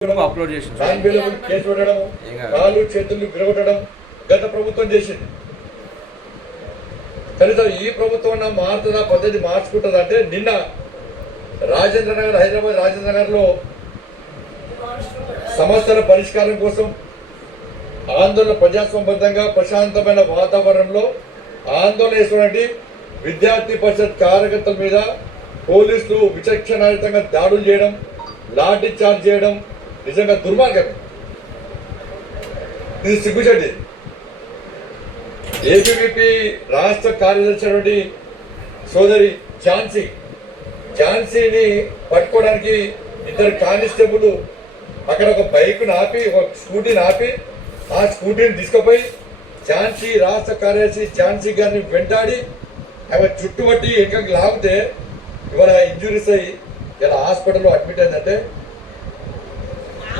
Upload చేసి పెట్టడం. కాళ్ళు చేతులు విరగొట్టడం గత ప్రభుత్వం చేసింది కనీసం ఈ ప్రభుత్వం మారుతుందా పద్ధతి మార్చుకుంటుందా అంటే నిన్న రాజేంద్ర నగర్ హైదరాబాద్ రాజేంద్ర నగర్లో సమస్యల పరిష్కారం కోసం ఆందోళన ప్రజాస్వామ్యబద్ధంగా ప్రశాంతమైన వాతావరణంలో ఆందోళన చేస్తున్నటువంటి విద్యార్థి పరిషత్ కార్యకర్తల మీద పోలీసులు విచక్షణాయుతంగా దాడులు చేయడం లాఠీ చార్జ్ చేయడం నిజంగా దుర్మార్గం. ఇది సిగ్గుచండి. ఏబీవీపీ రాష్ట్ర కార్యదర్శి సోదరి ఝాన్సీ. ఝాన్సీని పట్టుకోవడానికి ఇద్దరు కానిస్టేబుల్ అక్కడ ఒక బైక్ను ఆపి ఒక స్కూటీని ఆపి ఆ స్కూటీని తీసుకుపోయి ఝాన్సీ రాష్ట్ర కార్యదర్శి ఝాన్సీ గారిని వెంటాడి ఆమె చుట్టుపట్టి ఇంకా లాగితే ఇవాళ ఇంజురీస్ అయ్యి ఇలా హాస్పిటల్లో అడ్మిట్ అయిందంటే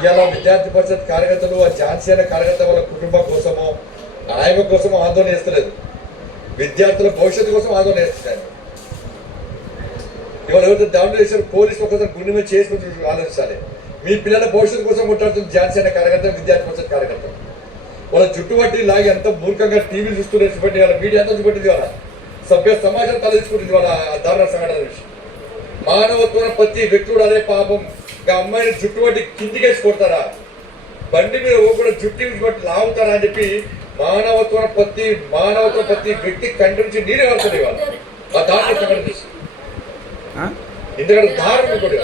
ఇలా విద్యార్థి పరిషత్ కార్యకర్తలు ఆ ఝాన్సీ అనే కార్యకర్త వాళ్ళ కుటుంబం కోసమో ఆయన కోసం ఆందోళన చేస్తలేదు. విద్యార్థుల భవిష్యత్తు కోసం ఆందోళన చేస్తున్నారు. ఇవాళ ఎవరైతే దాడులు చేశారు పోలీసు ఒకసారి గుండె మీద చేసుకుని ఆలోచించాలి. మీ పిల్లల భవిష్యత్తు కోసం కొట్టాడుతుంది ఝాన్సీ అనే కార్యకర్త విద్యార్థి పరిషత్ కార్యకర్త వాళ్ళ చుట్టుపట్టి లాగి ఎంత మూర్ఖంగా టీవీ చూస్తున్నారు చూపెట్టి వాళ్ళ మీడియా అంతా చూపెట్టింది వాళ్ళ సభ్య సమాజం తలదించుకుంటుంది వాళ్ళ దారుణ సంఘటన విషయం మానవత్వం ప్రతి వ్యక్తుడు అదే పాపం. ఇంకా అమ్మాయిని జుట్టుబట్టి కిందికేసి కొడతారా? బండి మీద కూడా జుట్టు బట్టి లాగుతారా అని చెప్పి మానవత్వం ప్రతి మానవత్వం ప్రతి వ్యక్తి కంటి నుంచి నీరే వస్తుంది వాళ్ళు ఆ దారుణ సంఘటన ఎందుకంటే దారుణం కూడా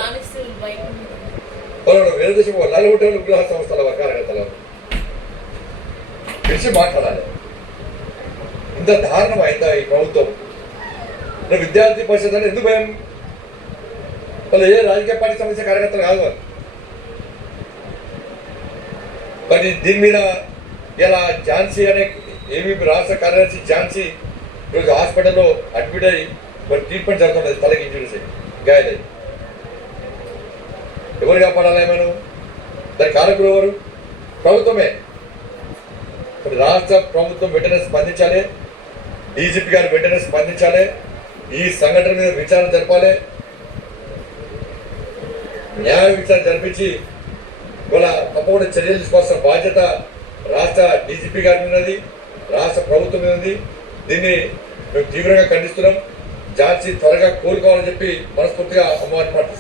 వాళ్ళు వేరే దేశం వాళ్ళు హోటల్ విగ్రహ సంస్థల కార్యకర్తలు పిలిచి మాట్లాడాలి. ఇంత దారుణం అయిందా ఈ ప్రభుత్వం? విద్యార్థి పరిషత్ అంటే ఎందుకు భయం? వాళ్ళు ఏ రాజకీయ పార్టీ సంబంధించిన కార్యకర్తలు కాదు వాళ్ళు. మరి దీని మీద ఇలా ఝాన్సీ అనే ఏమీ రాష్ట్ర కార్యదర్శి ఝాన్సీ ఈరోజు హాస్పిటల్లో అడ్మిట్ అయ్యి మరి ట్రీట్మెంట్ జరుగుతున్నది తలకి ఇంజురీస్ అయ్యి గాయాలయ్యి ఎవరు కాపాడాలి మనం దాని కారకులు ఎవరు? ప్రభుత్వమే. మరి రాష్ట్ర ప్రభుత్వం వెంటనే స్పందించాలి. డీజీపీ గారు వెంటనే స్పందించాలి. ఈ సంఘటన మీద విచారణ జరపాలి. న్యాయ విచారణ జరిపించి ఇవాళ తప్పకుండా చర్యలు తీసుకోవాల్సిన బాధ్యత రాష్ట్ర డీజీపీ గారి మీద ఉన్నది రాష్ట్ర ప్రభుత్వం మీద ఉంది. దీన్ని మేము తీవ్రంగా ఖండిస్తున్నాం. జాన్సీ త్వరగా కోలుకోవాలని చెప్పి మనస్ఫూర్తిగా అమ్మవారిని ప్రార్థిస్తున్నాం.